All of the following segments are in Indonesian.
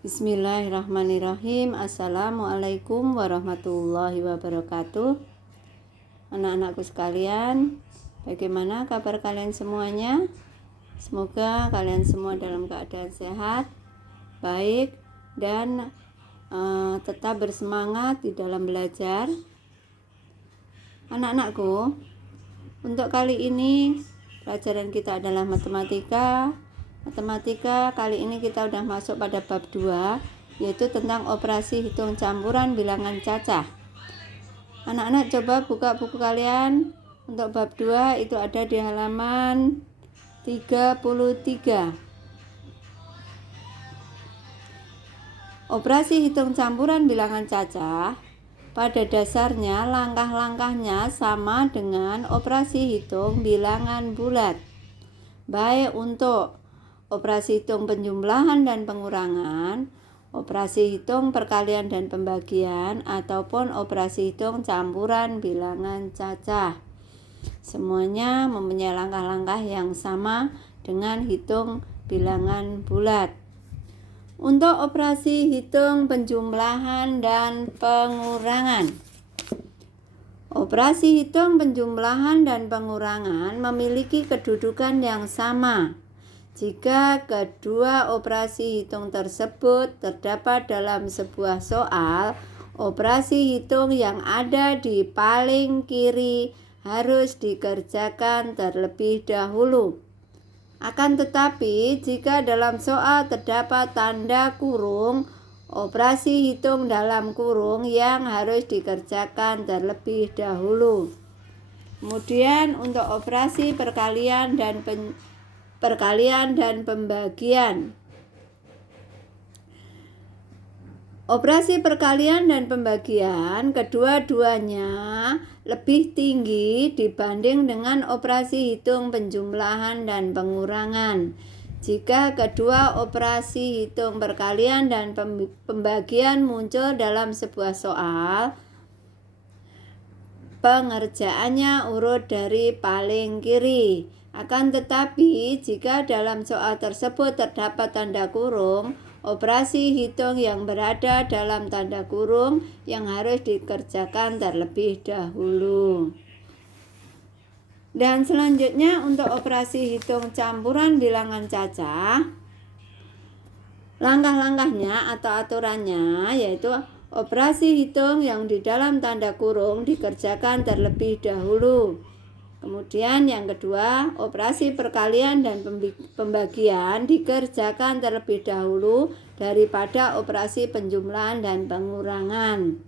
Bismillahirrahmanirrahim. Assalamualaikum warahmatullahi wabarakatuh. Anak-anakku sekalian, bagaimana kabar kalian semuanya? Semoga kalian semua dalam keadaan sehat, baik, dan tetap bersemangat di dalam belajar. Anak-anakku, untuk kali ini pelajaran kita adalah matematika. Matematika kali ini kita udah masuk pada bab 2, yaitu tentang operasi hitung campuran bilangan cacah. Anak-anak coba buka buku kalian. Untuk bab 2 itu ada di halaman 33. Operasi hitung campuran bilangan cacah pada dasarnya langkah-langkahnya sama dengan operasi hitung bilangan bulat. Baik untuk operasi hitung penjumlahan dan pengurangan, operasi hitung perkalian dan pembagian, ataupun operasi hitung campuran bilangan cacah. Semuanya mempunyai langkah-langkah yang sama dengan hitung bilangan bulat. Untuk operasi hitung penjumlahan dan pengurangan, operasi hitung penjumlahan dan pengurangan memiliki kedudukan yang sama jika kedua operasi hitung tersebut terdapat dalam sebuah soal. Operasi hitung yang ada di paling kiri harus dikerjakan terlebih dahulu. Akan tetapi, jika dalam soal terdapat tanda kurung, operasi hitung dalam kurung yang harus dikerjakan terlebih dahulu. Kemudian untuk operasi perkalian dan pembagian. Operasi perkalian dan pembagian kedua-duanya lebih tinggi dibanding dengan operasi hitung penjumlahan dan pengurangan. Jika kedua operasi hitung perkalian dan pembagian muncul dalam sebuah soal, pengerjaannya urut dari paling kiri. Akan tetapi, jika dalam soal tersebut terdapat tanda kurung, operasi hitung yang berada dalam tanda kurung yang harus dikerjakan terlebih dahulu. Dan selanjutnya untuk operasi hitung campuran bilangan cacah, langkah-langkahnya atau aturannya yaitu operasi hitung yang di dalam tanda kurung dikerjakan terlebih dahulu. Kemudian yang kedua, operasi perkalian dan pembagian dikerjakan terlebih dahulu daripada operasi penjumlahan dan pengurangan.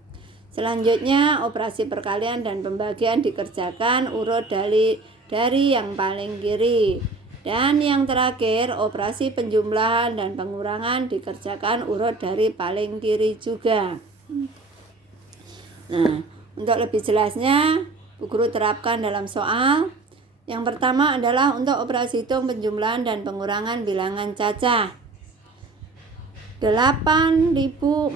Selanjutnya, operasi perkalian dan pembagian dikerjakan urut dari yang paling kiri. Dan yang terakhir, operasi penjumlahan dan pengurangan dikerjakan urut dari paling kiri juga. Nah, untuk lebih jelasnya, Bu Guru terapkan dalam soal. Yang pertama adalah untuk operasi hitung penjumlahan dan pengurangan bilangan cacah. 8.450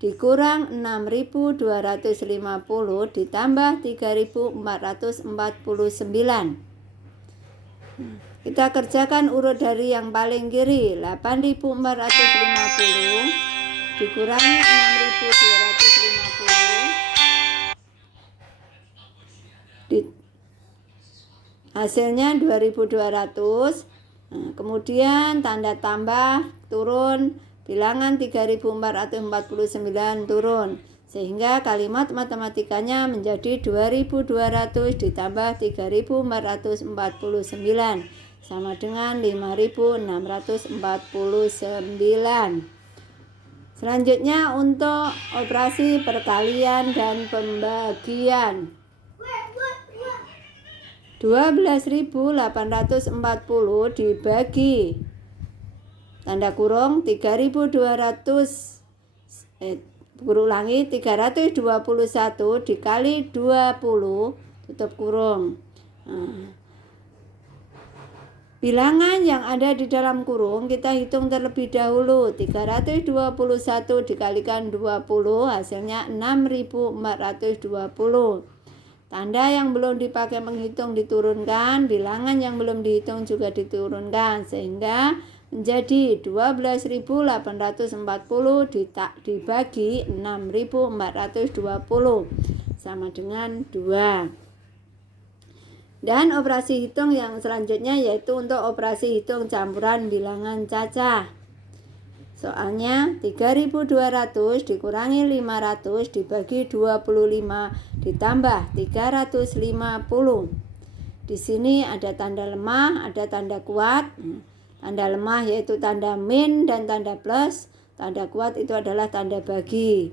dikurang 6.250 ditambah 3.449. Kita kerjakan urut dari yang paling kiri. 8.450 dikurangi 6.250. Hasilnya 2.200. Nah, kemudian tanda tambah turun, bilangan 3.449 turun, sehingga kalimat matematikanya menjadi 2.200 ditambah 3.449 sama dengan 5.649. Selanjutnya untuk operasi perkalian dan pembagian. 12.840 dibagi tanda kurung 3.200 321 dikali 20 tutup kurung. Bilangan yang ada di dalam kurung kita hitung terlebih dahulu. 321 dikalikan 20 hasilnya 6.420. Tanda yang belum dipakai menghitung diturunkan, bilangan yang belum dihitung juga diturunkan, sehingga menjadi 12.840 dibagi 6.420 sama dengan 2. Dan operasi hitung yang selanjutnya yaitu untuk operasi hitung campuran bilangan cacah. Soalnya 3.200 dikurangi 500 dibagi 25 ditambah 350. Di sini ada tanda lemah, ada tanda kuat. Tanda lemah yaitu tanda min dan tanda plus. Tanda kuat itu adalah tanda bagi.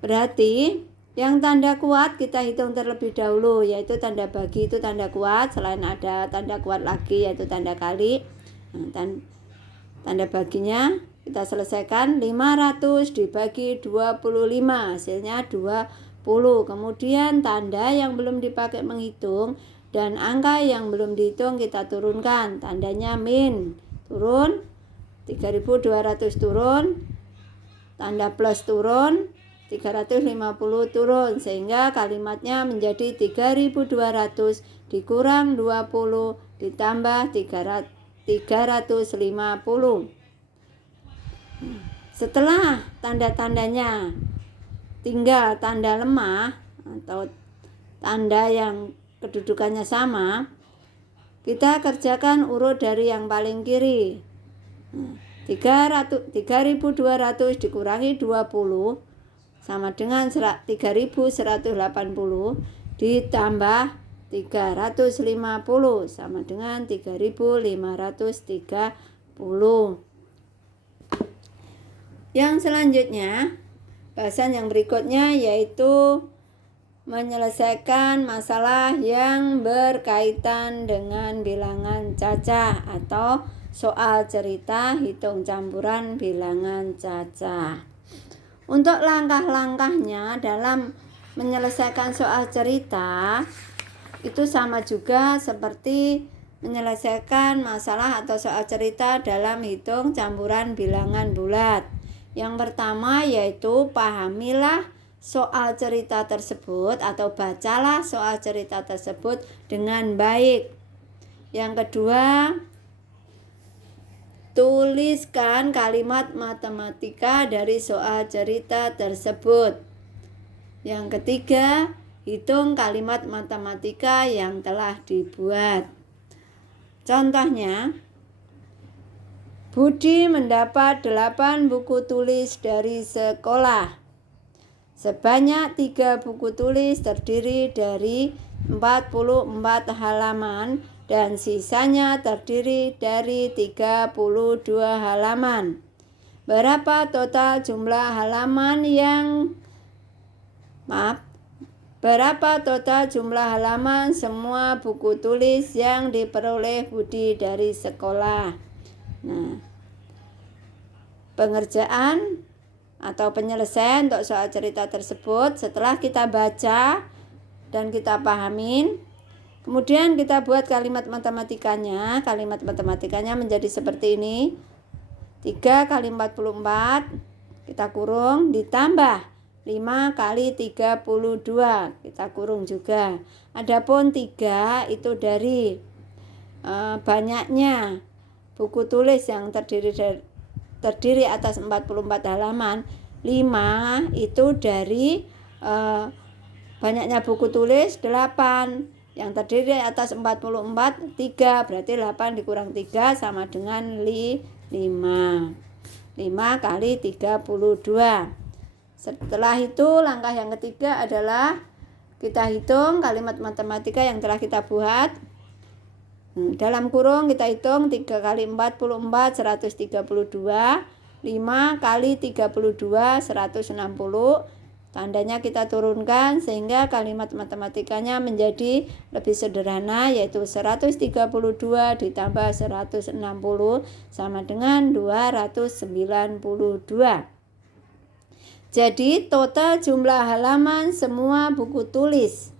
Berarti yang tanda kuat kita hitung terlebih dahulu, yaitu tanda bagi itu tanda kuat. Selain ada tanda kuat lagi yaitu tanda kali. Tanda baginya kita selesaikan 500 dibagi 25 hasilnya 20. Kemudian tanda yang belum dipakai menghitung dan angka yang belum dihitung kita turunkan. Tandanya min turun, 3.200 turun, tanda plus turun, 350 turun, sehingga kalimatnya menjadi 3.200 dikurang 20 ditambah 350. Setelah tanda-tandanya tinggal tanda lemah atau tanda yang kedudukannya sama, kita kerjakan urut dari yang paling kiri. 3.200 dikurangi 20 sama dengan 3.180 ditambah 350 sama dengan 3.530. Yang selanjutnya, bahasan yang berikutnya yaitu menyelesaikan masalah yang berkaitan dengan bilangan cacah atau soal cerita hitung campuran bilangan cacah. Untuk langkah-langkahnya dalam menyelesaikan soal cerita itu sama juga seperti menyelesaikan masalah atau soal cerita dalam hitung campuran bilangan bulat. Yang pertama yaitu pahamilah soal cerita tersebut atau bacalah soal cerita tersebut dengan baik. Yang kedua, tuliskan kalimat matematika dari soal cerita tersebut. Yang ketiga, hitung kalimat matematika yang telah dibuat. Contohnya, Budi mendapat 8 buku tulis dari sekolah. Sebanyak 3 buku tulis terdiri dari 44 halaman dan sisanya terdiri dari 32 halaman. Berapa total jumlah halaman semua buku tulis yang diperoleh Budi dari sekolah? Nah, pengerjaan atau penyelesaian untuk soal cerita tersebut setelah kita baca dan kita pahamin, kemudian kita buat kalimat matematikanya. Kalimat matematikanya menjadi seperti ini. 3 kali 44 kita kurung ditambah 5 kali 32 kita kurung juga. Adapun 3 itu dari banyaknya buku tulis yang terdiri atas 44 halaman. 5 itu dari banyaknya buku tulis 8 yang terdiri atas 44, 3 berarti 8 dikurang 3 sama dengan 5 kali 32. Setelah itu langkah yang ketiga adalah kita hitung kalimat matematika yang telah kita buat. Dalam kurung kita hitung 3 kali 44 132, 5 kali 32 160. Tandanya kita turunkan sehingga kalimat matematikanya menjadi lebih sederhana, yaitu 132 ditambah 160 sama dengan 292. Jadi total jumlah halaman semua buku tulis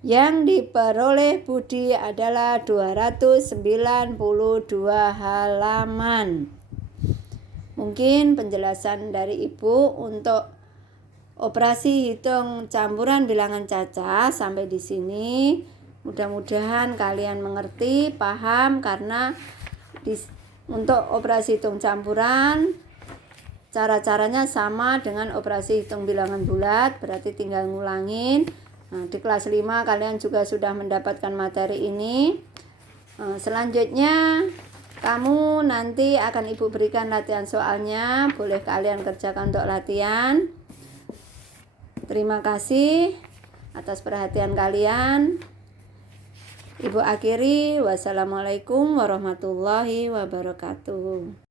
yang diperoleh Budi adalah 292 halaman. Mungkin penjelasan dari Ibu untuk operasi hitung campuran bilangan cacah sampai di sini. Mudah-mudahan kalian mengerti, paham, karena untuk operasi hitung campuran cara-caranya sama dengan operasi hitung bilangan bulat, berarti tinggal ngulangin. Nah, di kelas 5 kalian juga sudah mendapatkan materi ini. Selanjutnya kamu nanti akan Ibu berikan latihan soalnya, boleh kalian kerjakan untuk latihan. Terima kasih atas perhatian kalian. Ibu akhiri, wassalamualaikum warahmatullahi wabarakatuh.